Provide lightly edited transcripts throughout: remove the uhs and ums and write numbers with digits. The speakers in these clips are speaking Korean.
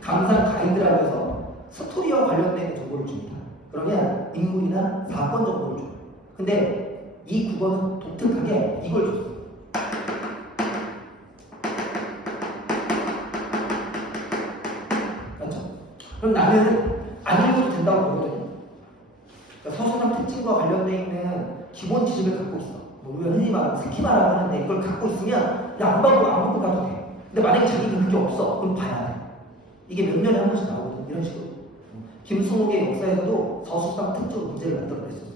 감상 가이드라고 해서 스토리와 관련된 정보를 줍니다. 그러면 인물이나 사건 정보를 줘요. 근데 이 국어는 독특하게 이걸 줬어요. 맞죠? 그럼 나는 안 읽어도 된다고 보거든요. 그러니까 서술상 특징과 관련되어 있는 기본 지식을 갖고 있어. 뭐 우리가 흔히 말하는 스키마라고 하는데 이걸 갖고 있으면 안 보고 가도 돼. 근데 만약에 자기는 그게 없어. 그럼 봐야 돼. 이게 몇 년에 한 번씩 나오거든. 이런 식으로. 김승옥의 역사에서도 서술상 특징 문제를 만들어냈었어요.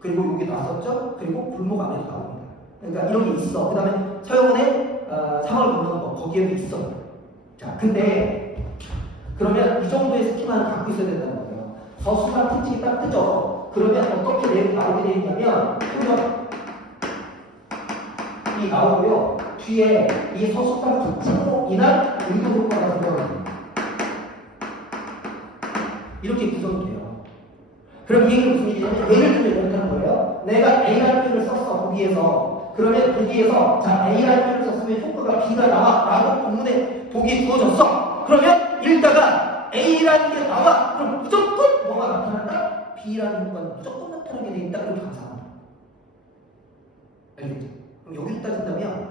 그리고 여기 나왔었죠. 그리고 불목 안에도 나옵니다. 그러니까 이런 게 있어. 그 다음에 서영은의 3월 건너는 거 거기에도 있어. 자, 근데 그러면 이 정도의 스키마를 갖고 있어야 된다는 거예요. 서술상 특징이 딱 뜨죠. 그러면 어떻게 내용이 나오게 되어 있냐면 표현 이 나오고요. 뒤에 이 서술상 특징으로 인한 의도 효과가 들어갑니다. 이렇게 구성이 돼요. 그럼 이 얘기는 무슨 얘기냐면 예를 들면 이렇게 하는 거예요. 내가 A라는 표현을 썼어. 거기에서. 그러면 거기에서 자 A라는 표현을 썼으면 효과가 B가 나와 라고 본문에 보기에 주어졌어. 그러면 읽다가 A라는 게 나와. 그럼 무조건 뭐가 나타난다? B라는 효과는 무조건 나타나게 돼 있다. 그렇게 감상합니다. 알겠죠? 그럼 여기 따진다면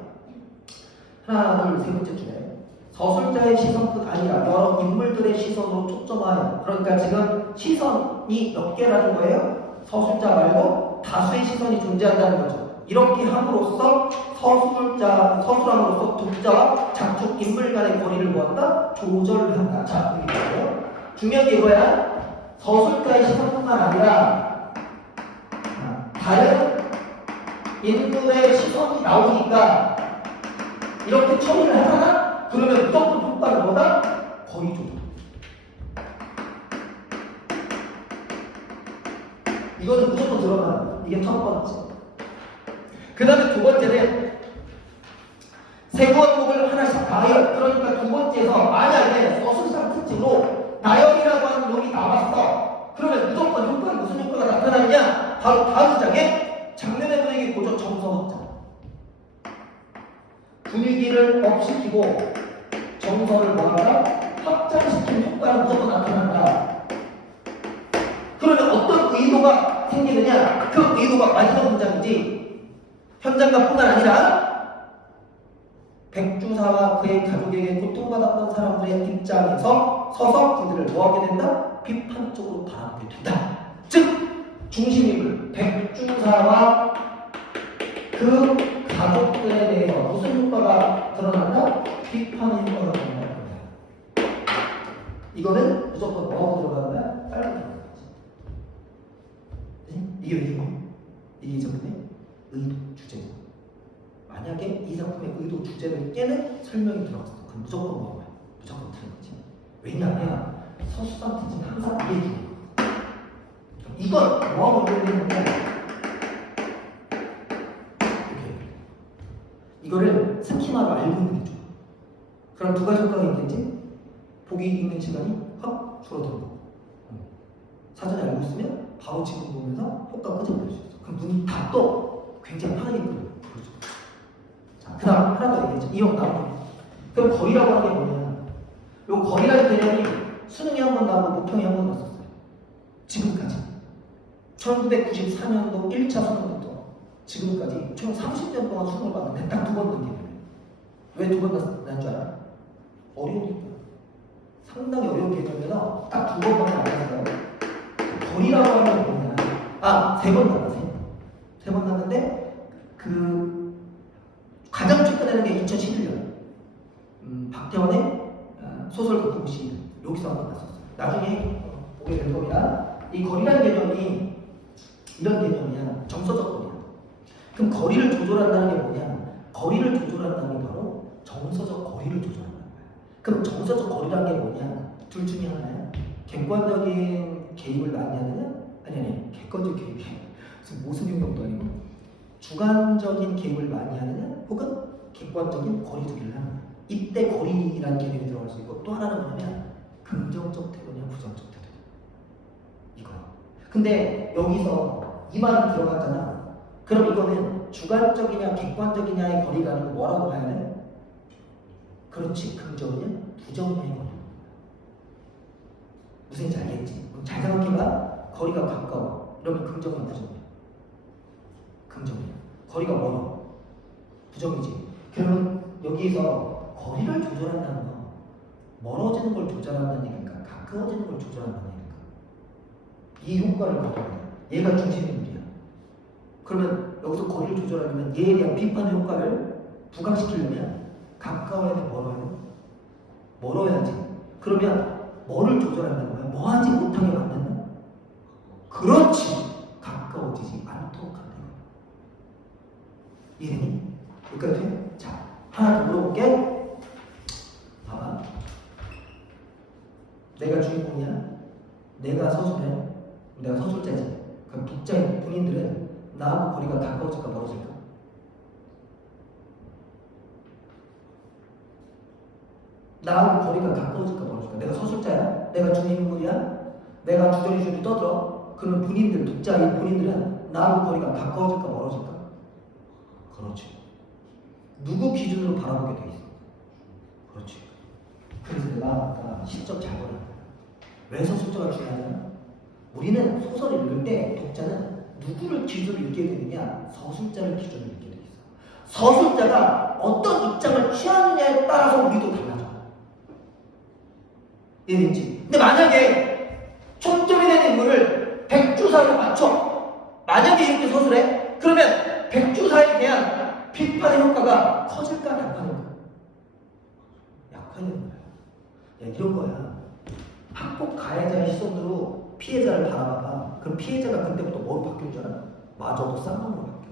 하나, 둘, 세 번째 줄에 서술자의 시선뿐 아니라 여러 인물들의 시선으로 초점하여, 그러니까 지금 시선이 몇 개라는 거예요? 서술자 말고 다수의 시선이 존재한다는 거죠. 이렇게 함으로써 서술함으로써 독자와 작품 인물 간의 거리를 뭐한다? 조절한다. 자, 여기 있어요. 중요한 게 이거야. 서술자의 시선뿐만 아니라 다른 인물의 시선이 나오니까 이렇게 처리를 하잖아? 그러면 무조건 효과는 뭐다? 거리 조절. 이거는 무조건 들어가는 거야. 이게 첫 번째. 그 다음에 두 번째는 세 과목을 하나씩 나열. 그러니까 두 번째에서 만약에 서술상 특징으로 나열이라고 하는 놈이 나왔어. 그러면 무조건 효과는 무슨 효과가 나타나느냐? 바로 다음 장에 장면의 분위기 고조 정서 확장. 분위기를 업시키고 정서를 뭐하다? 확장시키는 효과는 무조건 나타난다. 그러면 어떤 의도가 생기느냐? 그 의도가 마지막 문장이지. 현장가뿐만 아니라 백주사와 그의 가족에게 고통받았던 사람들의 입장에서 서서 그들을 뭐하게 된다? 비판적으로 바라보게 된다. 즉 중심인물 백주사와 그 가족들에 대해서 무슨 효과가 드러난다? 비판의 효과가 드러난다. 이거는 무조건 뭐하고 들어간다? 빨리 들어간다. 이게 왜 이게 작품의 의도 주제죠. 만약에 이 작품의 의도 주제를 깨는 설명이 들어갔어. 그럼 무조건 뭐야? 무조건 틀린 거지. 왜냐하면 서술상 특징은 항상 이해 중이에요. 이건 뭐하고 연결되는데 이거를 스키마로 알고 있는 게 좋아. 그럼 두 가지 효과가 있겠지? 보기 읽는 시간이 확 줄어들고 사전에 알고 있으면 바로 지금 보면서 효과가 끄집어낼 수 있어. 그럼 눈이 다 또 굉장히 편하게 보여. 그렇죠. 자, 그 다음 하나 더 얘기했죠. 이형 나오네. 그럼 거리라고 하는 게 뭐냐? 요 거리라는 개념이 수능에 한 번 나오고 모평에 한 번 났었어요. 지금까지. 1994년도 1차 수능부터 지금까지 총 30년 동안 수능을 봤는데 딱 두 번 난 개념이에요. 왜 두 번 난 줄 알아? 어려우니까. 상당히 어려운 개념이라 딱 두 번밖에 안 났어요. 거리라고 하는 게 뭐냐? 세 번 났다. 세 번 났는데 그 가장 최근에는 게 2011년 박태원의 소설 그 공시 여기서 한 번 났었어요. 나중에 보게 될 겁니다. 이 거리라는 개념이 이런 개념이야. 정서적 거리야. 그럼 거리를 조절한다는 게 뭐냐? 거리를 조절한다는 게 바로 정서적 거리를 조절한다는 거야. 그럼 정서적 거리라는 게 뭐냐? 둘 중에 하나야. 객관적인 개입을 많이 하느냐? 아니 객관적 개입이 무슨 모순용역도 아니고 주관적인 개입을 많이 하느냐? 혹은 객관적인 거리두기를 하느냐? 이때 거리라는 개념이 들어갈 수 있고 또 하나는 뭐냐면 긍정적 태도냐 부정적 태도냐 이거야. 근데 여기서 이 말이 들어갔잖아. 그럼 이거는 주관적이냐 객관적이냐의 거리가 아니고 뭐라고 봐야 돼? 그렇지, 긍정이냐 부정이냐의 거리. 무슨지 알겠지? 그럼 잘 생각해봐. 거리가 가까워. 이러면 긍정이야, 부정이야? 긍정이야. 거리가 멀어. 부정이지. 그러면 여기서 거리를 조절한다는 거, 멀어지는 걸 조절한다는 얘기니까 가까워지는 걸 조절한다는 얘기니까 이 효과를 가져야 얘가 중심인물이야. 그러면 여기서 거리를 조절하려면 얘에 대한 비판 효과를 부각시키려면 가까워야 돼, 멀어야 돼? 멀어야지. 그러면 뭐를 조절한다는 거야? 뭐 하지 못하게 만드는? 그렇지. 가까워지지 않도록 한다. 이해되니? 여기까지 돼? 자, 하나 더 물어볼게. 봐봐. 내가 주인공이야. 내가 서술해. 내가 서술자지. 그럼 독자인 본인들은 나하고 거리가 가까워질까 멀어질까? 나하고 거리가 가까워질까 멀어질까? 내가 서술자야? 내가 주인공이야? 내가 주저리 떠들어? 그러면 본인들, 독자인 본인들은 나하고 거리가 가까워질까 멀어질까? 그렇지. 누구 기준으로 바라보게 돼 있어? 그렇지. 그래서 내가 아까 시점 잘 보라. 왜 서술자가 중요하냐? 우리는 소설을 읽을 때 독자는 누구를 기준으로 읽게 되느냐? 서술자를 기준으로 읽게 돼 있어. 서술자가 어떤 입장을 취하느냐에 따라서 우리도 달라져. 이해됐지? 근데 만약에 초점이 되는 인물을 백주사로 맞춰. 만약에 이렇게 서술해? 그러면 백주사에 대한 비판의 효과가 커질까 약화될까? 약화되는 거야. 야, 이런 거야. 학폭 가해자의 시선으로 피해자를 바라봐봐. 그럼 피해자가 그때부터 뭐로 바뀌는 줄 알아? 마저도 쌍방으로 바뀌어.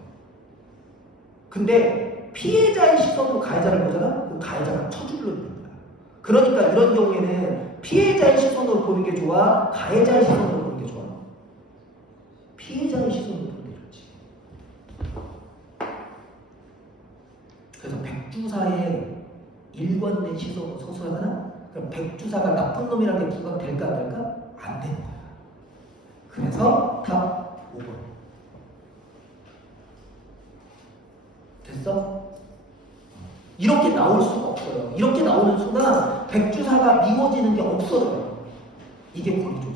근데 피해자의 시선으로 가해자를 보잖아? 그럼 가해자가 처줄로 있는 거야. 그러니까 이런 경우에는 피해자의 시선으로 보는 게 좋아? 가해자의 시선으로 보는 게 좋아? 피해자의 시선으로 보는 게 좋지. 그래서 백주사의 일관된 시선으로 서술하잖아? 그럼 백주사가 나쁜 놈이라는 게 부각될까 안 될까? 안 되는 거야. 그래서 답 5번. 됐어? 이렇게 나올 수가 없어요. 이렇게 나오는 순간 백주사가 미워지는 게 없어져요. 이게 거리 조절.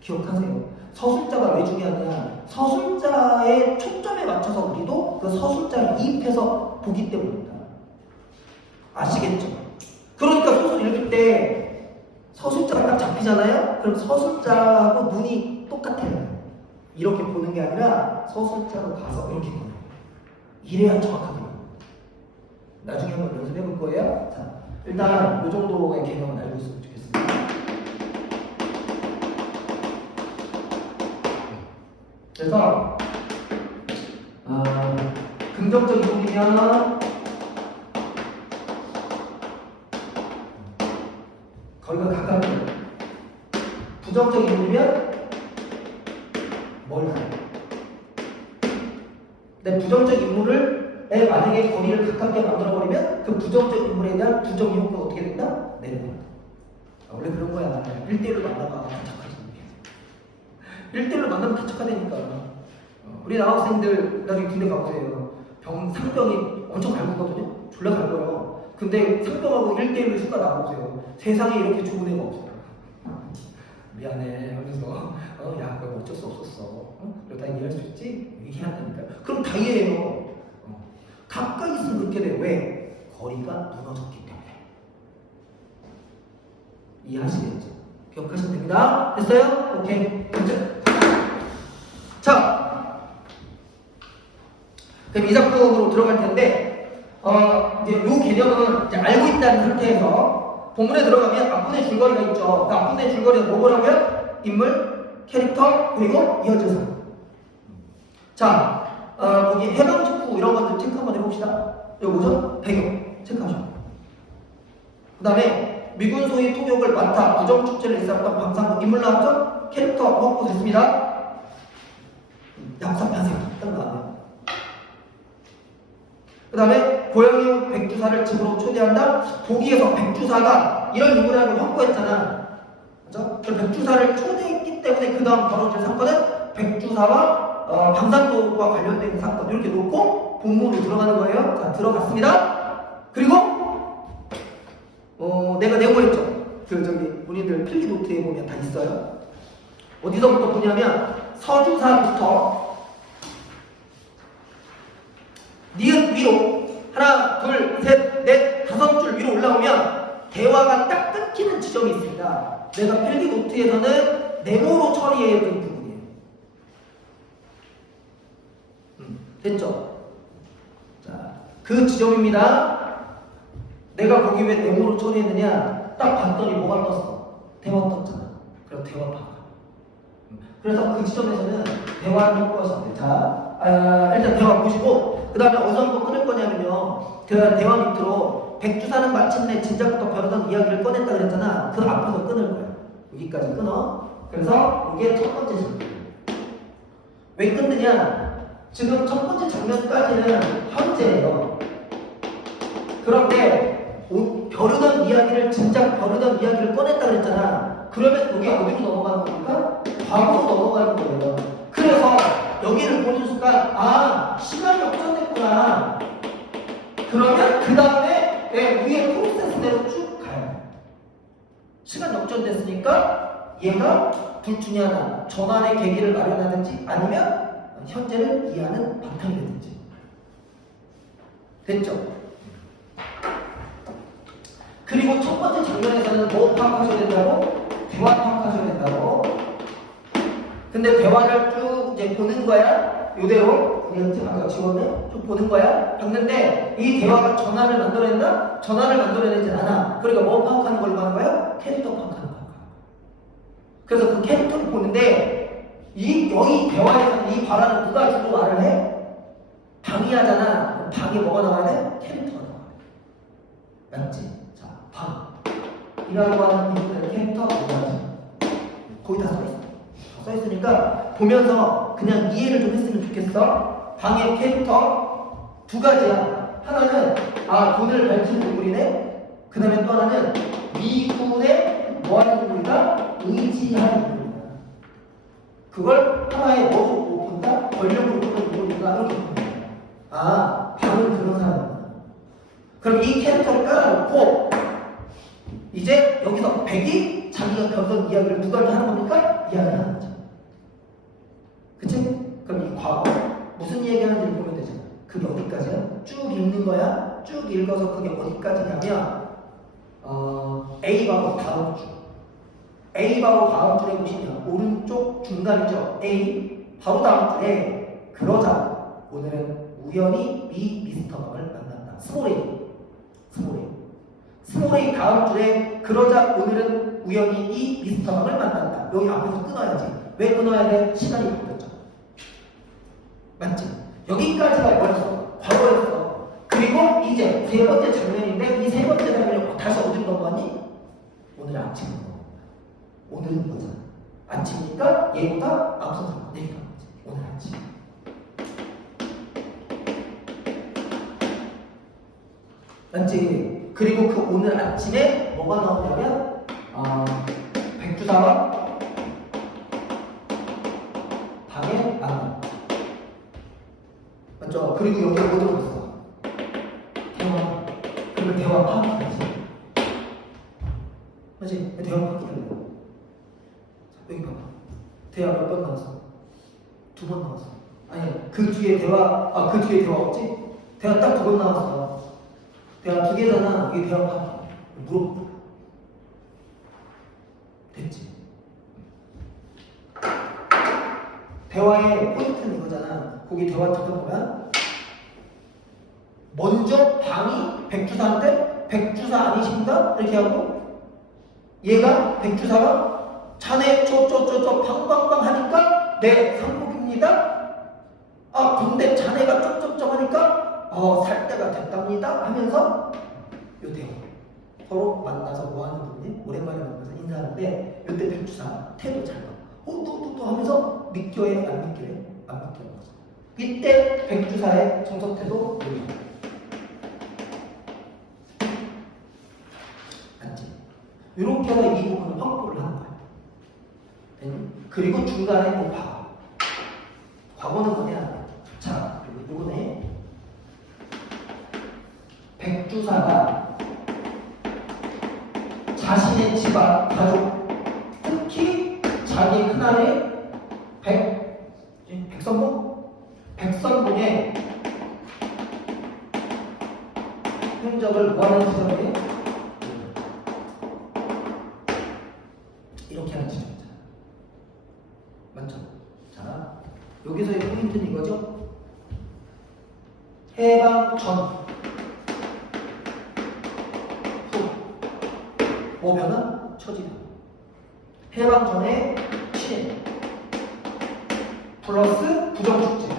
기억하세요. 서술자가 왜 중요하냐? 서술자의 초점에 맞춰서 우리도 그 서술자를 이입해서 보기 때문입니다. 아시겠죠? 그러니까 소설 읽을 때 서술자가 딱 잡히잖아요? 그럼 서술자하고 눈이 똑같아요. 이렇게 보는 게 아니라 서술자로 가서 이렇게 보는 거예요. 이래야 정확하게 보는 거예요. 나중에 한번 연습해 볼 거예요. 자, 일단 이 정도의 개념은 알고 있으면 좋겠습니다. 그래서 긍정적 이동이면 거리가 가깝고 부정적 이동이면 멀다. 근데 부정적 인물을 만약에 거리를 가깝게 만들어버리면 그 부정적 인물에 대한 부정 효과가 어떻게 된다? 내려간다. 원래 그런 거야. 1대1로 만나면 다착하지. 1대1로 만나면 다착하다니까. 우리 남학생들 나중에 군대 가보세요. 상병이 엄청 갈구거든요. 졸라 갈거예요. 근데 상병하고 1대1로 휴가 나가보세요. 세상에 이렇게 좋은 애가 없어요. 미안해 하면서 야 그거 어쩔 수 없었어. 그러다 이해할 수 있지? 얘기한다니까요. 그럼 다 이해해요. 가까이 있으면 그렇게 돼요. 왜? 거리가 무너졌기 때문에. 이해하시겠죠? 기억하시면 됩니다. 됐어요? 오케이. 자, 그럼 이 작품으로 들어갈 텐데, 이제 이 개념은 이제 알고 있다는 상태에서 본문에 들어가면 앞분의 줄거리가 있죠. 그 앞분의 줄거리가 뭐라고요? 인물, 캐릭터, 그리고 이어져서. 자, 거기 해방 직후 이런 것들 체크 한번 해봅시다. 이거 뭐죠? 배경 체크하셔. 그 다음에 미군 소위 통역을 맡아 부정축제를 일삼았던 방상국 인물 나왔죠? 캐릭터 확보됐습니다. 양산판생 딱 나왔네요. 그 다음에 고양이 백주사를 집으로 초대한다. 보기에서 백주사가 이런 인물을 확보했잖아. 그죠? 그 백주사를 초대했기 때문에 그 다음 벌어질 사건은 백주사와 방산도와 관련된 사건 이렇게 놓고 본문으로 들어가는 거예요. 자, 들어갔습니다. 그리고 내가 내고했죠. 우리들 필기 노트에 보면 다 있어요. 어디서부터 보냐면 서주사부터 니은 위로 하나, 둘, 셋, 넷, 5줄 위로 올라오면 대화가 딱 끊기는 지점이 있습니다. 내가 필기 노트에서는 네모로 처리해야 되는 부분이에요. 됐죠? 자, 그 지점입니다. 내가 거기 왜 네모로 처리했느냐? 딱 봤더니 뭐가 떴어? 대화 떴잖아. 그럼 대화 파악. 그래서 그 지점에서는 대화를 확보하시면 돼요. 자, 일단 대화 보시고 그 다음에 어디서 한번 끊을 거냐면요. 대화 밑으로 백주사는 마침내 진작부터 벼르던 이야기를 꺼냈다 그랬잖아. 그 앞에서 끊을 거야. 여기까지 끊어. 그래서 이게 첫 번째 장면. 왜 끊느냐? 지금 첫 번째 장면까지는 현재예요. 그런데 벼르던 이야기를 진작 벼르던 이야기를 꺼냈다 그랬잖아. 그러면 여기 어디로 넘어가는 겁니까? 과거로 넘어가는 거예요. 그래서 여기를 보는 순간 시간이 역전됐구나. 그러면 그 다음에 위에 프로세스대로 쭉 가요. 시간 역전됐으니까 얘가 둘 중에 하나 전환의 계기를 마련하든지 아니면 현재를 이해하는 바탕이 되든지. 됐죠? 그리고 첫 번째 장면에서는 뭐 파악하셔야 된다고? 대화 파악하셔야 된다고. 근데 대화를 쭉 이제 보는 거야. 요대로 우리 아까 지웠네. 쭉 보는 거야. 봤는데 이 대화가 전환을 만들어낸다? 전환을 만들어내지 않아. 그러니까 뭐 파악하는 걸로 하는 거야? 캐릭터 파악하는 거야. 그래서 그 캐릭터를 보는데 여기 대화에서는 이 발화는 누가 주로 말을 해? 방이 하잖아. 방에 뭐가 나와야 돼? 캐릭터가 나와야 돼. 맞지? 자, 방이라고 하는 이 캐릭터 뭐지? 거의 다 써있어. 써있으니까 보면서 그냥 이해를 좀 했으면 좋겠어. 방의 캐릭터 두 가지야. 하나는 돈을 밝히는 인물이네. 그 다음에 또 하나는 미군의 뭐하는 인물이다? 의지하는 인물이다. 그걸 하나의 뭐로 본다? 권력으로 보는 인물이다. 이렇게 본다. 방은 그런 사람이구나. 그럼 이 캐릭터를 깔아놓고 이제 여기서 백이 자기가 겪은 이야기를 누구한테 하는 겁니까? 이야기하는 거죠. 그치? 그럼 이 과거 무슨 얘기하는지 보면 되잖아. 그게 어디까지야? 쭉 읽는 거야. 쭉 읽어서 그게 어디까지냐면 A 바로 다음 줄. A 바로 다음 줄에 보시면 오른쪽 중간이죠. A 바로 다음 줄에 그러자 오늘은 우연히 미스터 박을 만났다. 스몰 A 다음 줄에 그러자 오늘은 우연히 이 미스터 박을 만났다. 여기 앞에서 끊어야지. 왜 끊어야 돼? 시간이 바뀌었죠. 맞지? 여기까지가 뭐였어? 과거였어. 그리고 이제 세 번째 장면인데 이 세 번째 장면이 다시 어디로 넘어갔니? 오늘 아침으로 넘어간다. 오늘은 뭐잖아? 아침이니까 얘보다 앞서서 내일가 거지. 오늘 아침. 맞지? 그리고 그 오늘 아침에 뭐가 나오냐면 백주사와 방에 나가. 맞죠? 그리고 여기 뭐 들어갔어? 대화. 그리고 대화 파악이지. 맞지? 대화 파악이 되는 거야. 여기 봐봐. 대화 몇 번 나왔어? 2번 나왔어. 아니, 그 뒤에 대화, 그 뒤에 대화 없지? 대화 딱 2번 나왔어. 대화 2개잖아. 여기 대화 파악. 물어볼까? 됐지? 대화의 포인트는 이거잖아. 거기 대화 들어보면 먼저 방이 백주사한테 백주사 아니신가? 이렇게 하고 얘가 백주사가 자네 팡팡팡 하니까 네 상복입니다. 근데 자네가 쪽쪽쪽 하니까 살 때가 됐답니다 하면서 요 대화 서로 만나서 뭐 하는 분이 오랜만에 만나서 인사하는데 요때 백주사 태도 잘 봐. 또 하면서 믿겨해 안 믿겨해? 안 믿겨하는 거죠. 이때 백주사의 정석태도 보입니다. 맞지? 이렇게 해서 이 부분을 확보를 하는 거예요. 그리고 중간에 뭐 과거는 뭐냐? 자, 요거네. 백주사가 자신의 집안, 가족, 특히 자기 큰아들 백선봉의 행적을 뭐하는 지점이에요? 이렇게 하는 지점이잖아. 맞죠? 자, 여기서의 포인트는 이거죠? 해방 전, 후, 뭐 변화? 처지 변화. 해방 전에 친일 플러스 부정축제,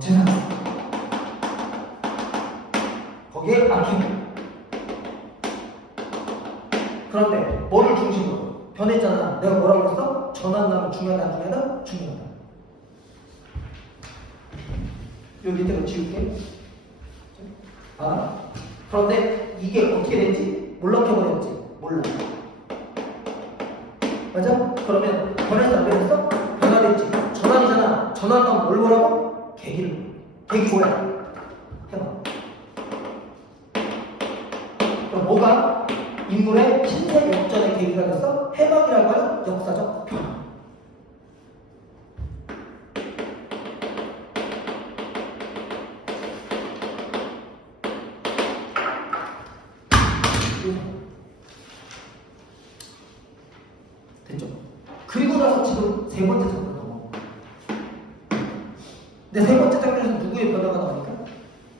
재산, 거기에 악행. 그런데 뭐를 중심으로? 변했잖아. 내가 뭐라고 했어? 전환나면 중요하다, 안 중요하다? 중요하다. 여기 밑에 거 지울게. 그런데 이게 어떻게 됐지? 몰락해버렸지? 몰라. 맞아? 그러면 변했어, 안 변했어? 변화됐지? 전환이잖아. 전환하면 뭘 보라고? 계기를. 계기 뭐야? 해봐. 그럼 뭐가 인물의 신세 역전의 계기가 됐어? 해방이라고 하는 역사적 변화. 됐죠? 그리고 나서 지금 세 번째 장면 넘어. 근데 세 번째 장면에서 누구의 변화가 나오니까?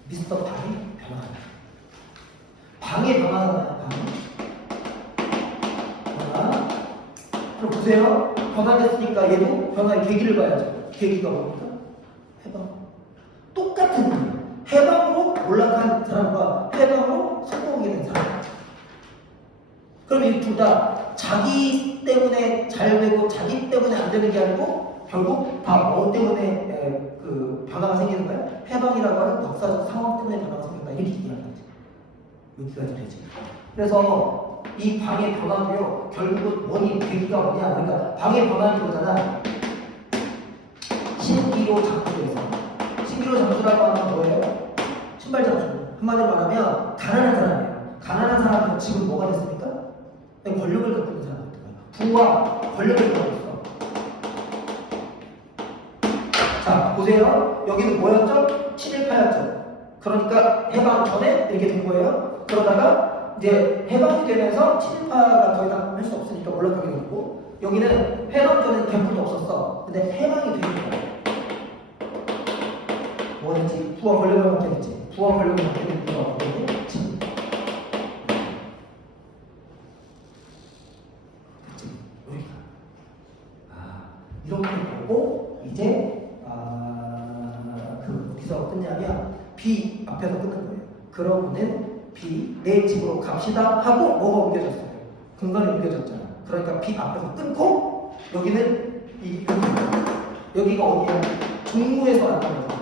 미스터 방의 변화가 나와요. 방의 변화가 나와요. 변화. 그럼 보세요. 변화됐으니까 얘도 변화의 계기를 봐야죠. 계기가 뭡니까? 해방. 똑같은 일. 해방으로 올라간 사람과 해방으로 성공하게 된 사람. 그럼 이 둘 다 자기 때문에 잘 되고 자기 때문에 안 되는 게 아니고 결국 다 뭐 때문에 그 변화가 생기는 거야? 해방이라고 하는 역사적 상황 때문에 변화가 생긴다. 이렇게 이해하는 거지. 여기까지 되지. 그래서 이 방의 변화도요, 결국은 원인, 계기가 뭐냐? 그러니까 방의 변화는 거잖아. 신기로 장수에서. 신기로 장수라고 하는 뭐예요? 신발 장수. 한마디로 말하면 가난한 사람이에요. 가난한 사람은 지금 뭐가 됐습니까? 권력을 갖고 있는 사람들. 부와 권력을 갖고 있어. 자, 보세요. 여기는 뭐였죠? 친일파였죠. 그러니까 해방 전에 이렇게 된 거예요. 그러다가 이제 해방이 되면서 친일파가 더 이상 할 수 없으니까 올라가게 되고, 여기는 해방 전에는 개뿔도 없었어. 근데 해방이 되니까 뭐였지? 부와 권력을 갖게 됐지. 부와 권력을 갖게 된 이유가 뭐고? 친일. 이렇게 보고 이제 어디서 끝냐면 B 앞에서 끝난 거예요. 그러고는 B 내 집으로 갑시다 하고 뭐가 옮겨졌어요? 공간이 옮겨졌잖아. 그러니까 B 앞에서 끊고 여기는 여기가 어디야? 종무에서 만나는 거야.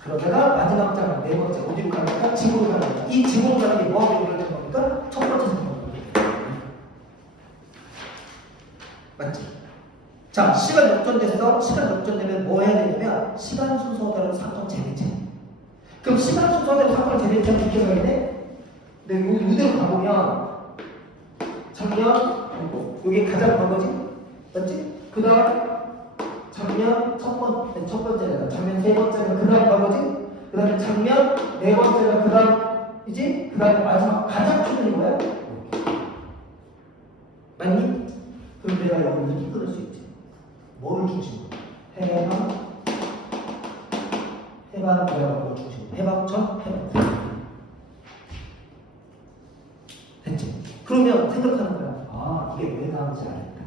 그러다가 마지막 장면 네 번째 어디로 가니까 집으로 가는 거야. 이 집으로 가는 게 뭐하고 연결된 겁니까? 첫 번째 생각. 맞지? 자, 시간 역전됐어. 시간 역전되면 뭐 해야 되냐면 시간 순서대로 사건 재배치. 그럼 시간 순서대로 사건 재배치는 어떻게 가야 돼? 네, 이대로 가보면 작년 여기 가장 과거지, 맞지? 그 다음 작년 첫 번째가 작년 세 번째가 그 다음 과거지. 그 다음에 작년 네 번째가 그 다음이지. 그 다음에 마지막 가장 최근인 거야. 맞니? 그럼 내가 여기 이렇게 끊을 수 있지. 뭐를 중심으로? 해방 뭐를 중심으로? 해방 전, 해방 후. 됐지? 그러면 생각하는 거야. 아, 이게 왜 나오는지 알겠다.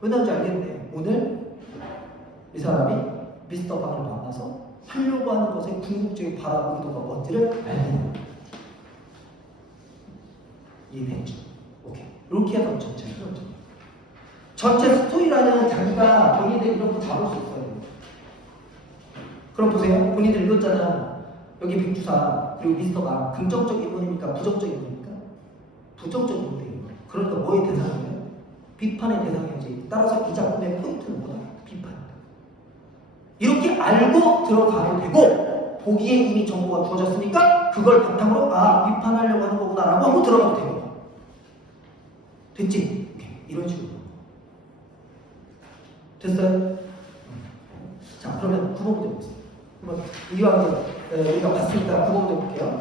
왜 나오는지 알겠네. 오늘 이 사람이 미스터 방을 만나서 하려고 하는 것의 궁극적인 바람 의도가 뭔지를 알겠네. 이해됐죠? 오케이. 이렇게 해서 전체를 풀어줘. 전체 스토리라는 자기가 본인들 이런 거 잡을 수 있어요. 그럼 보세요. 본인들 읽었잖아. 여기 백주사 그리고 미스터가 긍정적 인물입니까? 부정적 인물입니까? 부정적 인물이에요. 그러니까 뭐의 대상이에요? 비판의 대상이지. 따라서 이 작품의 포인트는 뭐다? 비판이다. 이렇게 알고 들어가도 되고 보기에 이미 정보가 주어졌으니까 그걸 바탕으로 비판하려고 하는 거구나 라고 하고 들어가도 되는 거야. 됐지? 오케이. 이런 식으로. 됐어요? 자, 그러면 9번 문제 보겠습니다. 한번 이왕 우리가 봤으니까 9번 문제 볼게요.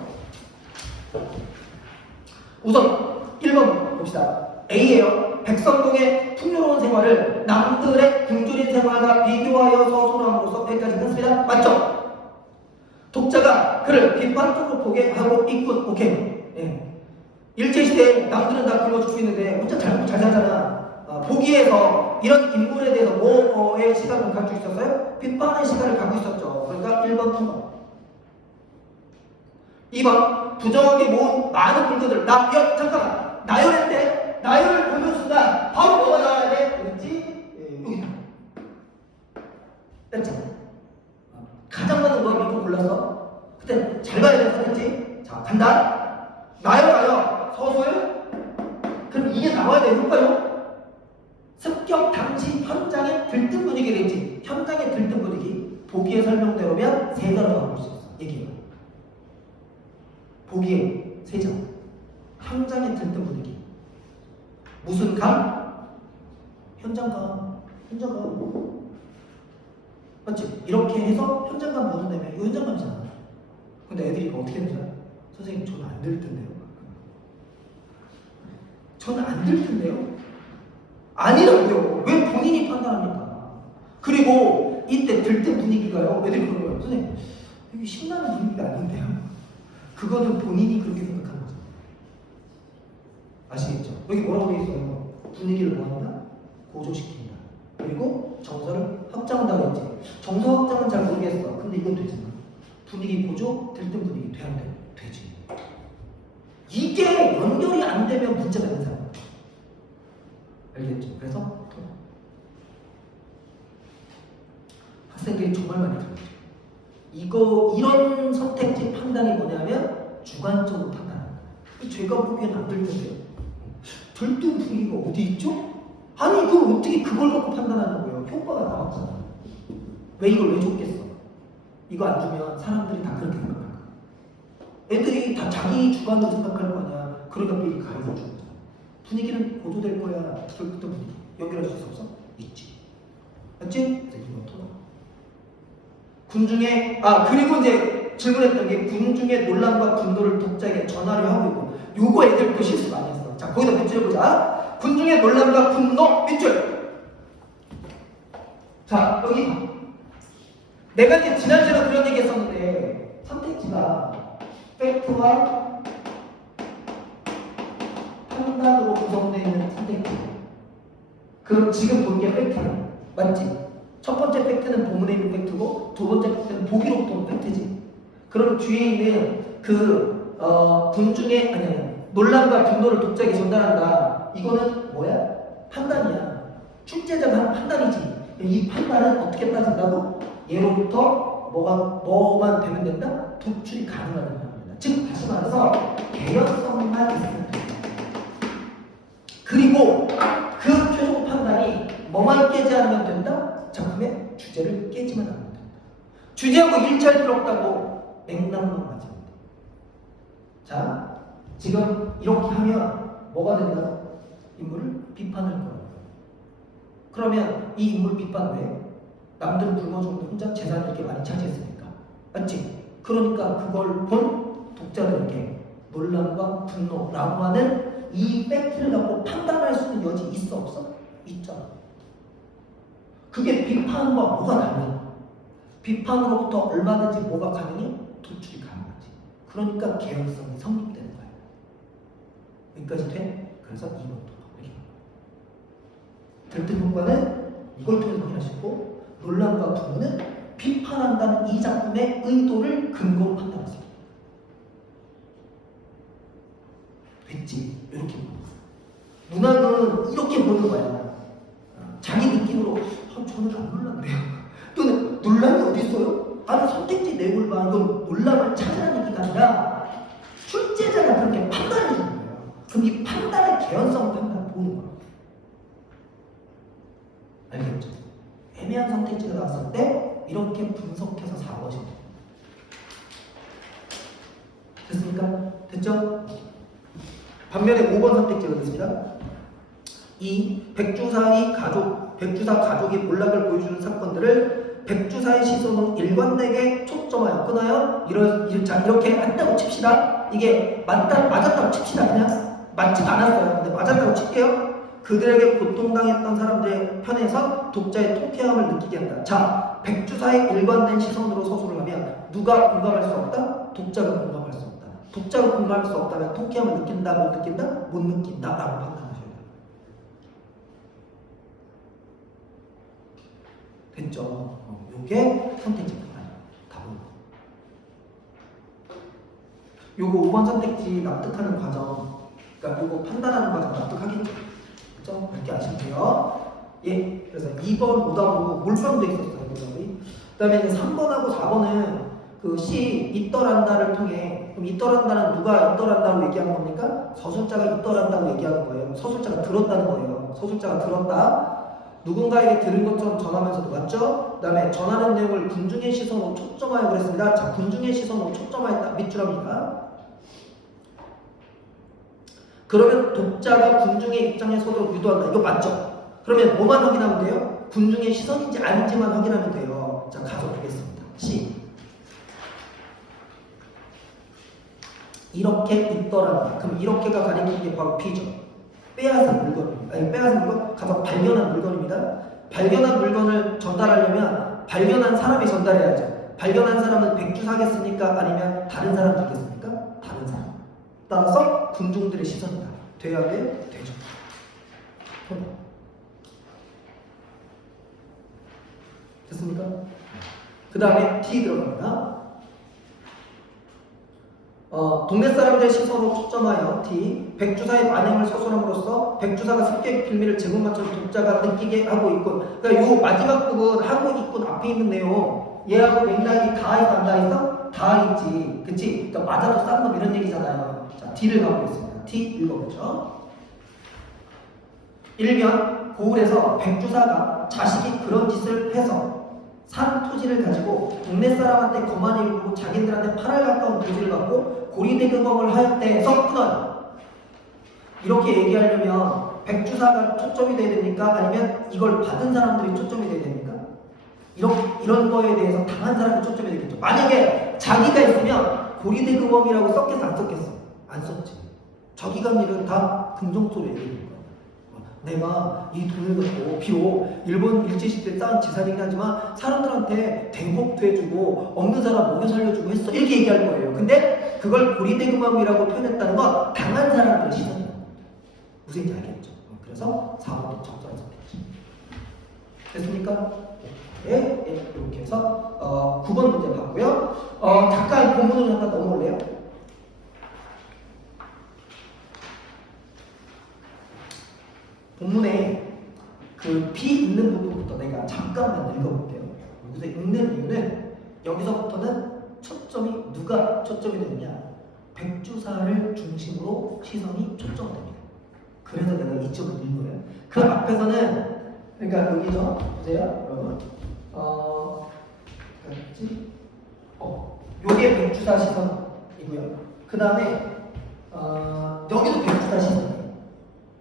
우선 1번 봅시다. A예요. 백성동의 풍요로운 생활을 남들의 굶주린 생활과 비교하여서 소람으로써 여기까지 했습니다. 맞죠? 독자가 그를 비판적으로 보게 하고 있군. 오케이. 예. 일제시대에 남들은 다 굶어 죽고 있는데 혼자 잘 살잖아. 보기에서 이런 인물에 대해서 뭐의 시각을 가지고 있었어요? 비판의 시각을 갖고 있었죠. 그러니까 1번 통과. 2번 부정하게 모은 많은 물건들 잠깐만 나열했대. 나열을 보는 순간 바로 뭐가 나와야 돼? 그랬지? 여기다. 됐죠? 가장 많은 거 믿고 골랐어. 그때 잘 봐야 돼. 그랬지? 자, 간다. 나열하여 서술. 그럼 이게 나와야 돼. 효과요? 습격 당시 현장의 들뜬 분위기를 했지. 현장의 들뜬 분위기. 보기의 설명대로면 세 단어가 나올 수 있어. 얘기해봐. 보기에 세 장. 현장의 들뜬 분위기. 무슨 감? 현장감. 현장감. 맞지? 이렇게 해서 현장감 못 내면 이거 현장감이잖아. 근데 애들이 이거 어떻게 되잖아? 선생님 저는 안 될 텐데요. 저는 안 될 텐데요. 아니라고요. 왜 본인이 판단합니까? 그리고 이때 들뜬 분위기가요. 애들이 그런 거예요. 선생님 여기 신나는 분위기가 아닌데요. 그거는 본인이 그렇게 생각하는 거죠. 아시겠죠? 여기 뭐라고 되어 있어요? 분위기를 뭐한다? 고조시킨다. 그리고 정서를 확장한다고 했지. 정서 확장은 잘 모르겠어. 근데 이건 되잖아. 분위기 고조, 들뜬 분위기 돼 안 돼? 되지. 이게 연결이 안 되면 문제가 있는 사람. 알겠죠? 그래서 학생들이 정말 많이 들었죠. 이런 선택지 판단이 뭐냐면 주관적으로 판단하는 거예요. 제가 보기에는 안 될 텐데요. 들뜬 분위기가 어디 있죠? 아니 그 어떻게 그걸 갖고 판단하는 거예요? 효과가 나왔잖아. 왜 이걸 왜 줬겠어? 이거 안 주면 사람들이 다 그렇게 생각할 거야. 애들이 다 자기 주관으로 생각할 거 아니야. 그러니까 미리 가르쳐 주는 거야. 분위기는 고조될 거야. 들뜬 분위기 연결할 수 있어? 있지. 맞지? 이건 토론. 군중의 그리고 이제 질문했던 게 군중의 논란과 분노를 독자에게 전하려 하고 있고 요거 애들 또 실수 많이 했어. 자 거기다 몇 줄 해보자. 군중의 논란과 분노 몇 줄. 자 여기 내가 이제 지난주에 그런 얘기 했었는데 선택지가 팩트와 판단으로 구성되어 있는 선택지. 그럼 지금 본 게 팩트야. 맞지? 첫 번째 팩트는 본문에 있는 팩트고 두 번째 팩트는 보기로부터 온 팩트지. 그럼 뒤에 있는 군중의 논란과 분노를 독자에게 전달한다. 이거는 뭐야? 판단이야. 출제자가 한 판단이지. 이 판단은 어떻게 따진다고? 예로부터 뭐만 되면 된다? 도출이 가능하다는 겁니다. 즉 다시 말해서 개연성만 있으면 된다. 그리고 그 최종 판단이 뭐만 깨지 않으면 된다? 작품의 주제를 깨지만 않으면 된다. 주제하고 일치할 필요 없다고 맥락만 맞으면 된다. 자, 지금 이렇게 하면 뭐가 된다? 인물을 비판할 거예요. 그러면 이 인물 비판 왜? 남들 굶어 죽는데 혼자 재산을 이렇게 많이 차지했으니까. 맞지? 그러니까 그걸 본 독자들에게 논란과 분노라고 하는 이 팩트를 갖고 판단할 수 있는 여지 있어 없어? 있잖아. 그게 비판과 뭐가 달라? 비판으로부터 얼마든지 뭐가 가능해? 도출이 가능하지. 그러니까 개연성이 성립되는 거야. 여기까지 돼? 그래서 2번 도박. 들뜬 효과는 이걸 통해서 확인하시고 논란과 분노는 비판한다는 이 작품의 의도를 근거로 판단하세요. 됐지? 이렇게 보는 거야. 문학은 이렇게 보는 거야. 자기 느낌으로 저는 안 놀랐네요. 또는 논란이 어디 있어요? 아니 선택지 내용을 봐. 이건 논란을 찾아라는 얘기가 아니라 출제자가 그렇게 판단해 주는 거예요. 그럼 이 판단의 개연성을 판단 보는 거예요. 알겠죠? 애매한 선택지가 나왔을 때 이렇게 분석해서 4번씩 됐습니까? 됐죠? 반면에 5번 선택지가 됐습니다. 이 백주사의 가족, 백주사 가족이 몰락을 보여주는 사건들을 백주사의 시선으로 일관되게 초점하여 끊어요. 자, 이렇게 한다고 칩시다. 이게 맞았다고 칩시다. 그냥 맞지가 않았어요. 근데 맞았다고 칠게요. 그들에게 고통당했던 사람들의 편에서 독자의 통쾌함을 느끼게 한다. 자, 백주사의 일관된 시선으로 서술을 하면 누가 공감할 수 없다? 독자가 공감할 수 없다. 독자가 공감할 수 없다면 통쾌함을 느낀다, 못 느낀다? 못 느낀다 라고 판단하셔야 돼요. 됐죠? 요게 선택지 답은. 요거 5번 선택지 납득하는 과정, 그러니까 요거 판단하는 과정 납득하겠죠? 그렇죠? 이렇게 아시면 돼요. 예, 그래서 2번 오답으로 물방도 있었어요. 그 다음에 3번하고 4번은 그 시 있더란다를 통해, 그럼 있더란다는 누가 있더란다고 얘기하는 겁니까? 서술자가 있더란다고 얘기하는 거예요. 서술자가 들었다는 거예요. 서술자가 들었다. 누군가에게 들은 것처럼 전하면서도 맞죠? 그 다음에 전하는 내용을 군중의 시선으로 초점하여 그랬습니다. 자, 군중의 시선으로 초점하였다. 밑줄합니다. 그러면 독자가 군중의 입장에 서도록 유도한다. 이거 맞죠? 그러면 뭐만 확인하면 돼요? 군중의 시선인지 아닌지만 확인하면 돼요. 자, 가져보겠습니다. 시. 이렇게 있더란다. 그럼 이렇게가 가리키는 게 바로 B죠. 빼앗은 물건입니다. 아니, 빼앗은 물건? 가서 발견한 물건입니다. 발견한 물건을 전달하려면 발견한 사람이 전달해야죠. 발견한 사람은 백주사겠습니까? 아니면 다른 사람 되겠습니까? 다른 사람. 따라서 군중들의 시선이다. 돼야 돼? 되죠. 됐습니까? 그 다음에 T 들어갑니다. 동네 사람들의 시선으로 초점하여 T. 백주사의 만행을 서술함으로써 백주사가 습격의 빌미를 제목만처럼 독자가 느끼게 하고 있군. 그러니까 요 마지막 부분 하고 있군 앞에 있는 내용 얘하고 맥락이 다 있어 안 다 있어? 다 있지. 그치? 그러니까 맞아도 싼 놈 이런 얘기잖아요. 자, D를 가보겠습니다. T 읽어보죠. 1면 고을에서 백주사가 자식이 그런 짓을 해서 산 토지를 가지고 동네 사람한테 거만히 일고 자기들한테 8알 가까운 토지를 갖고 고리대금업을 할 때에서 끊어요. 이렇게 얘기하려면 백주사가 초점이 돼야 됩니까? 아니면 이걸 받은 사람들이 초점이 돼야 됩니까? 이런 거에 대해서 당한 사람이 초점이 되겠죠. 만약에 자기가 있으면 고리대금업이라고 썼겠어 안 썼겠어? 안 썼지. 저기간 일은 다 금정토로 얘기해요. 내가 이 돈을 갖고 비록 일본 일제시대 때 쌓은 재산이긴 하지만 사람들한테 대법도 해주고 없는 사람 먹여 살려주고 했어 이렇게 얘기할 거예요. 근데 그걸 고리대금함이라고 표현했다는 건 당한 사람들의 시선이에요. 무슨 얘기인지 알겠죠? 그래서 4번도 적절한 선택지. 됐습니까? 네, 이렇게 해서 9번 문제 봤고요. 잠깐 본문으로 잠깐 넘어올래요? 본문에 그 B 있는 부분부터 내가 잠깐만 읽어볼게요. 여기서 읽는 이유는 여기서부터는 초점이 누가 초점이 되느냐? 백주사를 중심으로 시선이 초점됩니다. 그래서 내가 이쪽을 읽는 거예요. 그 앞에서는 그러니까 여기죠. 보세요, 여러분. 뭐지? 요게 백주사 시선이고요. 그 다음에 여기도 백주사 시선이에요.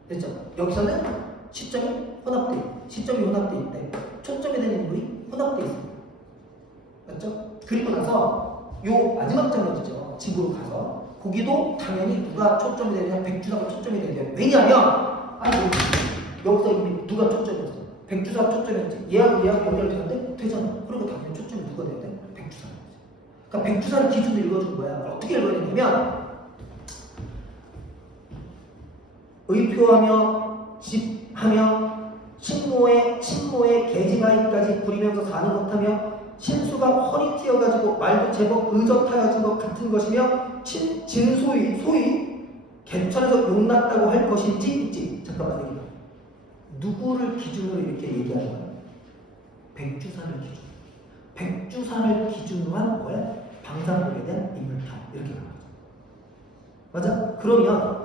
됐죠? 여기서는 시점이 혼합돼 있고 시점이 혼합돼 있대. 초점이 되는 인물이 혼합돼 있습니다. 맞죠? 그리고 나서 요 마지막 장면이죠. 집으로 가서 거기도 당연히 누가 초점이 되느냐? 백주사가 초점이 되느냐? 왜냐하면 여기서 이미 누가 초점이었어? 백주사가 초점이었지. 얘하고 연결되는데 되잖아. 그리고 당연히 초점이 누가 돼야 돼? 백주사가. 그러니까 백주사를 기준으로 읽어준 거야. 어떻게 읽어야 되냐면 의표하며 집하며 친모의 계집아이까지 부리면서 사는 것하며 신수가 허리 튀어가지고 말도 제법 의젓하여진 것 같은 것이며 소위 개천에서 용났다고 할 것인지 있지. 잠깐만 얘기해. 누구를 기준으로 이렇게 얘기하는 거야? 백주사를 기준. 백주사를 기준으로 한 뭐야? 방상복에 대한 인물판 이렇게 가는 거죠. 맞아? 그러면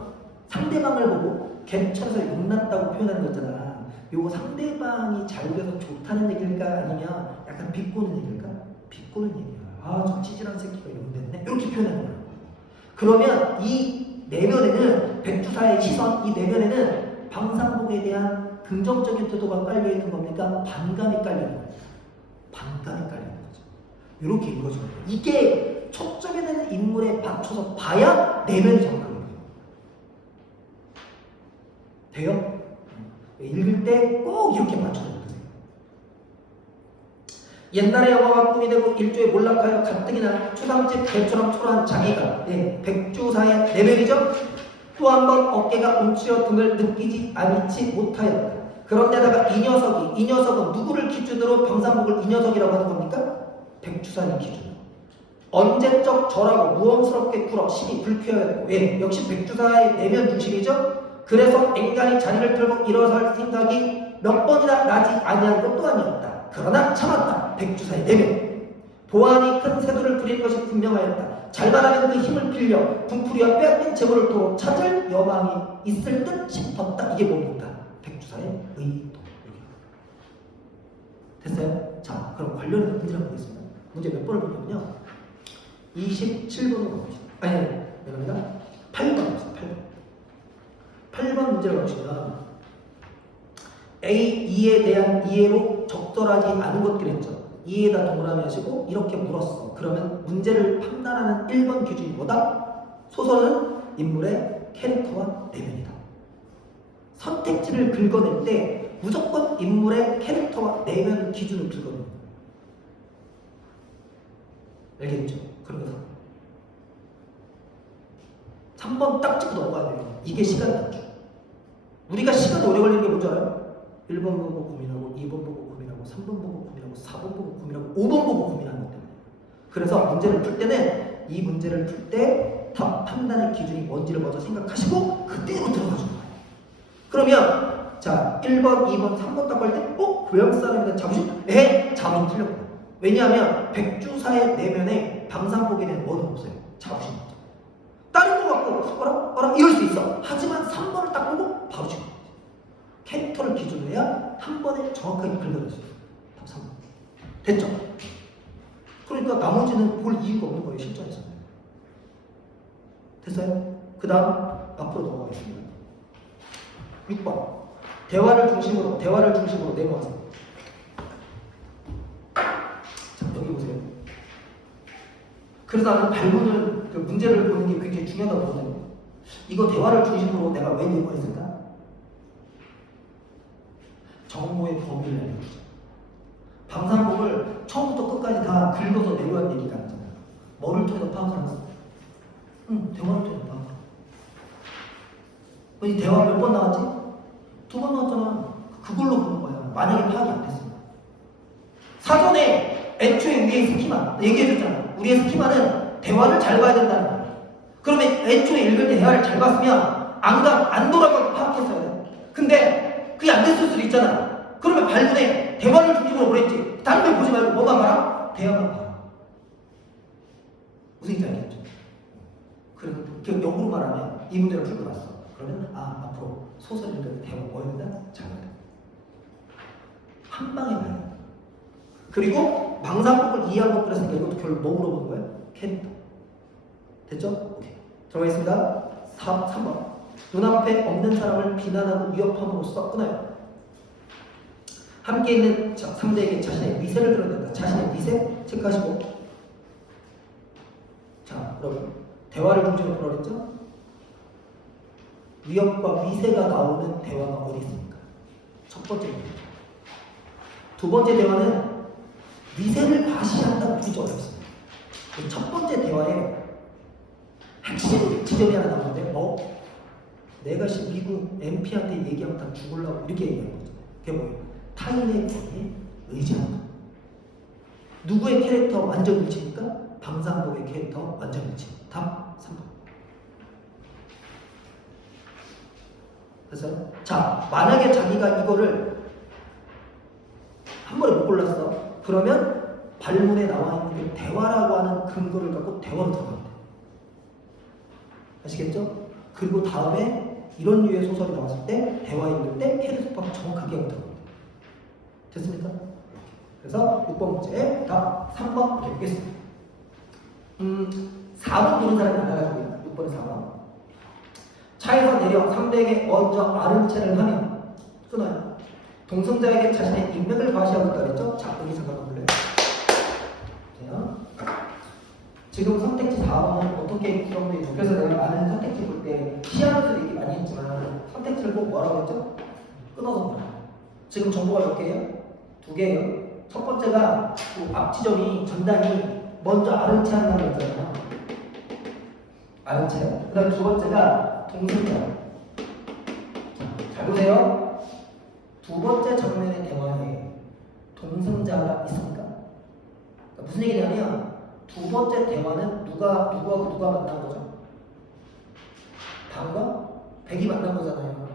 상대방을 보고 개천에서 용났다고 표현하는 거잖아. 요거 상대방이 잘 돼서 좋다는 얘기일까? 아니면 약간 비꼬는 얘기일까? 비꼬는 얘기야. 저 찌질한 새끼가 용됐네? 이렇게 표현하는 거야. 그러면 이 내면에는 백주사의 시선, 이 내면에는 방상복에 대한 긍정적인 태도가 깔려있는 겁니까? 반감이 깔려있는 겁니다. 반감이 깔려있는 거죠. 이렇게 읽어주는 거예요. 이게 초점에 대한 인물에 맞춰서 봐야 내면이 정확하게 돼요. 돼요? 읽을 때 꼭 이렇게 맞춰서 읽으세요. 옛날에 영화가 꿈이 되고 일조에 몰락하여 가뜩이나 초상집 배처럼 초라한 자기가 백주사의 내면이죠. 또 한 번 어깨가 움츠러듦을 느끼지 않지 못하였다. 그런데다가 이 녀석은 누구를 기준으로 방상복을 이 녀석이라고 하는 겁니까? 백주사의 기준으로. 언제적 절하고 무엄스럽게 굴어 심히 불쾌하였고 역시 백주사의 내면 중심이죠. 그래서 앵간히 자리를 틀고 일어설 생각이 몇 번이나 나지 아니한 것도 아니었다. 그러나 참았다. 백주사의 내면. 보안이 큰 세도를 부릴 것이 분명하였다. 잘 말하면 그 힘을 빌려 분풀이와 빼앗긴 재물을 도로 찾을 여망이 있을 듯 싶었다. 이게 뭡니까? 백주사의 의도. 됐어요? 자, 그럼 관련해서 문제를 보겠습니다. 문제 몇 번을 보냐면요. 27번으로 가봅시다. 아니, 내가 8번 봅시다. 8번 문제를 보시면 A, E에 대한 이해로 적절하지 않은 것들이 있죠. 이해에다 동그라미 하시고 이렇게 물었어. 그러면 문제를 판단하는 1번 기준이 뭐다? 소설은 인물의 캐릭터와 내면이다. 선택지를 긁어낼 때 무조건 인물의 캐릭터와 내면 기준을 긁어내는 거예요. 알겠죠? 그러면서 3번 딱 찍고 넘어가야 돼요. 이게 시간 단축. 우리가 시간이 오래 걸리는 게 뭔지 알아요? 1번 보고 고민하고 2번 보고 고민하고 3번 보고 고민하고 4번 보고 고민하고 5번 보고 고민하는 것 때문에. 그래서 문제를 풀 때는 이 문제를 풀 때 답 판단의 기준이 뭔지를 먼저 생각하시고 그대로 들어가 주는 거예요. 그러면 자 1번, 2번, 3번 딱 할 때 고향사람이다 자부심? 자부심 틀렸고. 왜냐하면 백주사의 내면에 방상복에 대한 뭐는 없어요. 자부심 없죠. 다른 거 갖고 어라 이럴 수 있어. 하지만 3번을 딱 보고 바로 지금 캐릭터를 기준으로 해야 한 번에 정확하게 긁어낼 수 있어요. 답 3번. 됐죠? 그러니까 나머지는 볼 이유가 없는 거예요. 실전에서. 됐어요? 그 다음 앞으로 넘어가겠습니다. 6번. 대화를 중심으로 내놓으세요. 자, 여기 보세요. 그래서 나는 발문을, 그 문제를 보는 게 굉장히 중요하다고 보거든요. 이거 대화를 중심으로 내가 왜 내고했을까? 정보의 범위를 알려주죠. 방상복을 처음부터 끝까지 다 긁어서 내려간 얘기가 아니잖아요. 뭐를 통해서 파악하는 거? 대화를 통해서 파악하는 거. 이 대화 몇 번 나왔지? 2번 나왔잖아. 그걸로 보는 거야. 만약에 파악이 안 됐으면. 사전에 애초에 우리의 스키마 얘기해줬잖아. 우리의 스키마는 대화를 잘 봐야 된다는 거야. 그러면 애초에 읽을 때 대화를 잘 봤으면 안 돌아가고 파악했어야 돼. 근데 그게 안 됐을 수도 있잖아. 그러면 발문에 대화를 중심으로 보냈지. 다른 걸 보지 말고 뭐만 봐라? 대화만 봐라. 무슨 얘기인지 알겠죠? 그래서 역으로 말하면 이 문제를 풀고 났어. 그러면 앞으로 소설 읽을 때 대화 뭐였나? 잘 봐야 돼. 한 방에 봐야 돼. 그리고 방상복을 이해한 것들에서 이것도 결국 뭐 물어보는 거예요? 캐릭터. 됐죠? 오케이. 들어가겠습니다. 3번. 눈앞에 없는 사람을 비난하고 위협함으로써 끊어요. 함께 있는 상대에게 자신의 미세를 드러낸다. 자신의 미세 체크하시고. 자, 여러분. 대화를 중심으로 보라고 했죠? 위협과 미세가 나오는 대화가 어디 있습니까? 첫 번째 대화. 두 번째 대화는 미세를 과시한다고 보기 어렵습니다. 첫 번째 대화에 핵심 지점이 하나 나오는데 내가 미국 MP한테 얘기하면 다 죽으려고 이렇게 얘기하는 거죠. 그게 뭐예요? 타인의 권위에 의지하는 거. 누구의 캐릭터 완전 일치입니까? 방상복의 캐릭터 완전 일치. 답 3번. 됐어요? 자, 만약에 자기가 이거를 한 번에 못 골랐어. 그러면 발문에 나와 있는 게 대화라고 하는 근거를 갖고 대화로 들어가면 돼. 아시겠죠? 그리고 다음에 이런 류의 소설이 나왔을 때 대화 읽을 때 캐릭터 정확하게 하고 들어가면 돼. 됐습니까? 그래서 6번 문제 답 3번 이렇게 보겠습니다. 4번 보는 사람이 많아가지고요. 6번 6번에 4번. 차에서 내려 상대에게 먼저 아른채를 하며 끊어요. 동승자에게 자신의 인맥을 과시하고 있다 그랬죠? 자, 여기 잠깐만 볼래요? 지금 선택지 4번은 어떻게 구성되어 있죠? 그래서 내가 많은 선택지 볼 때 시험에서도 얘기 많이 했지만 선택지를 꼭 뭐라고 했죠? 끊어서 봐요. 지금 정보가 몇 개예요? 2개예요. 첫 번째가 앞 지점이 전단이 먼저 아른채 한다고 했잖아요. 아른채. 그 다음에 두 번째가 동승자. 잘 보세요. 두 번째 장면의 대화에 동승자가 있습니까? 그러니까 무슨 얘기냐면 두 번째 대화는 누구하고 누가 만난 거죠? 방과 백이 만난 거잖아요.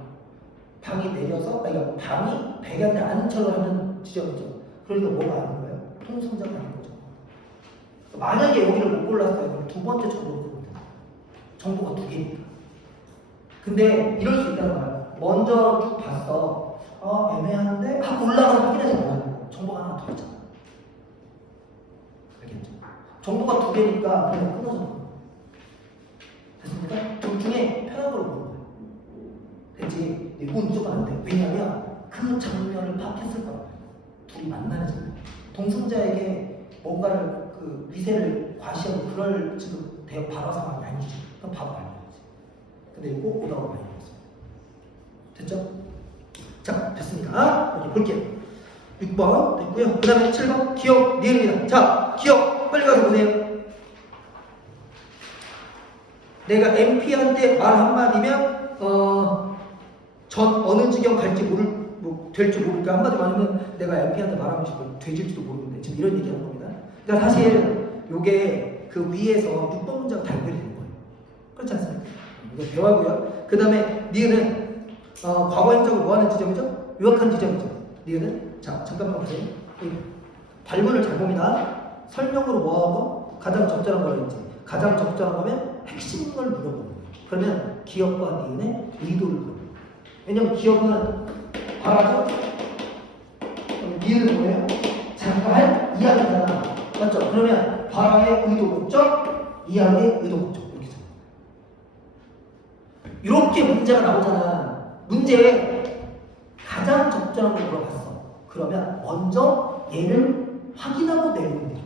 방이 내려서, 그러니까 방이 백한테 아는 척을 하는 지점이죠. 그러니까 뭐가 아닌 거예요? 통승자가 아닌 거죠. 만약에 여기를 못 골랐어요. 그럼 두 번째 정보를 보면 돼요. 정보가 2개니까. 근데 이럴 수 있다는 거예요. 먼저 쭉 봤어. 애매한데? 하고 올라가서 확인하지 말라고. 정보가 하나 더 있잖아. 알겠죠? 정보가 2개니까 그냥 끊어져. 됐습니까? 둘 중에 편한 걸로 보는 거예요. 됐지? 이건 무조건 안 돼. 왜냐면 그 장면을 파악했을 거라고. 둘이 만나는 장면. 동승자에게 뭔가를 그 위세를 과시하고 그럴 지금 대형 발화 상황이 아니지. 그럼 바로 알려야지. 근데 이거 꼭 오다가 많이 했어요. 됐죠? 자, 됐습니다. 여기 볼게요. 6번 됐고요. 그 다음에 7번 기억 니은입니다. 자, 기억 빨리 가서 보세요. 내가 MP한테 말 한마디면 전 어느 지경 갈지 될지 모르니까 한마디 말하면 내가 MP한테 말하면 싶어 되질지도 모르는데 지금 이런 얘기하는 겁니다. 그러니까 사실 요게 그 위에서 6번 문제가 다 연결이 되는 거예요. 그렇지 않습니까? 이거 배워하고요. 그 다음에 니은은 과거 행적을 뭐하는 지점이죠? 요약한 지점이죠. 니은은 자 잠깐만 보세요. 발문을 잘 봅니다. 설명으로 뭐하고 가장 적절한 걸 했지. 가장 적절한 거면 핵심 걸 물어보는 거예요. 그러면 기억과 니은의 의도를 물어보는 거예요. 왜냐면 기억은 바라죠? 니은은 뭐예요? 자기가 할 이야기잖아. 맞죠? 그러면 바라의 의도 목적, 이야기의 의도 목적 이렇게 잡는 거예요. 이렇게 문제가 나오잖아. 문제에 가장 적절한 걸 물어봤어. 그러면 먼저 얘를 확인하고 내리는 거죠.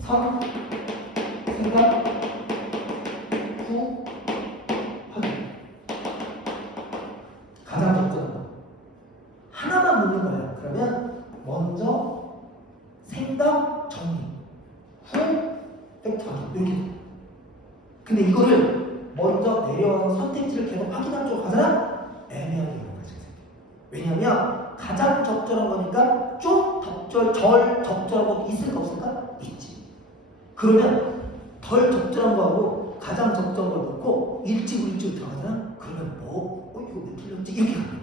선, 생각, 후, 확인. 가장 적절한 거. 하나만 묻는 거예요. 그러면 먼저 생각, 정리, 후, 팩트 확인. 이렇게. 근데 이거를 먼저 내려와서 선택지를 계속 확인한 쪽으로 가잖아? 애매하게 이런 거지. 왜냐면 가장 적절한 거니까 좀 덜 적절한 거 있을까 없을까? 있지. 그러면 덜 적절한 거하고 가장 적절한 걸 넣고 일찍 들어가잖아? 그러면 이거 왜 틀렸지? 이렇게 가니까.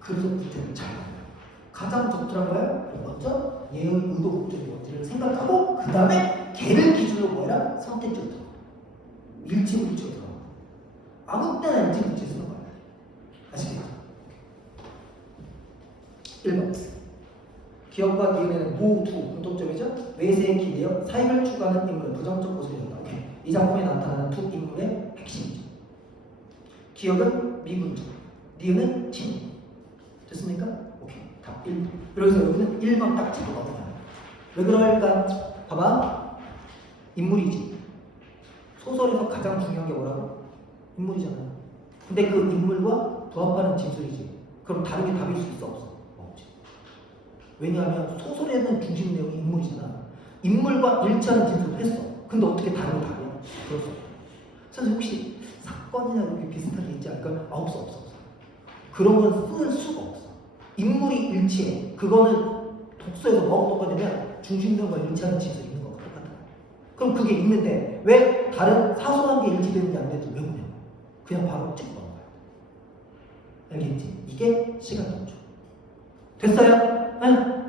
그래서 문제를 잘 나와요. 가장 적절한 거야? 먼저 얘의 의도 목적이 뭔지를 생각하고 그 다음에 걔를 기준으로 뭐해라? 선택지로 들어가. 일찍 들어가. 아무 때나 일찍 쓰는 거야. 아시겠죠? 1번 기억과 니은에는 모두 공통점이죠? 외세에 기대어 사익을 추구하는 인물은 부정적 고소리였다. 오케이. 이 작품에 나타나는 두 인물의 핵심이죠. 기억은 미군적, 니은은 진. 됐습니까? 오케이. 답 1번. 그래서 여기는 1번 딱 찍어거든요. 왜 그럴까? 봐봐. 인물이지. 소설에서 가장 중요한 게 뭐라고? 인물이잖아요. 근데 그 인물과 부합하는 진술이지. 그럼 다른 게 답일 수 있어? 없어? 없지. 왜냐하면 소설에는 중심 내용이 인물이잖아. 인물과 일치하는 진술을 했어. 근데 어떻게 다른 게 답이야? 그럴 수 없어. 선생님 혹시 사건이나 이렇게 비슷한 게 있지 않을까? 없어. 그런 건 쓸 수가 없어. 인물이 일치해. 그거는 독서에서 뭐하고 똑같냐면 중심 내용과 일치하는 진술이 있는 거랑 똑같아. 그럼 그게 있는데 왜 다른 사소한 게 일치되는지 안 되는지 왜 보냐고. 그냥 바로 찍고 가는 거야. 알겠지? 이게 시간 단축. 됐어요? 응?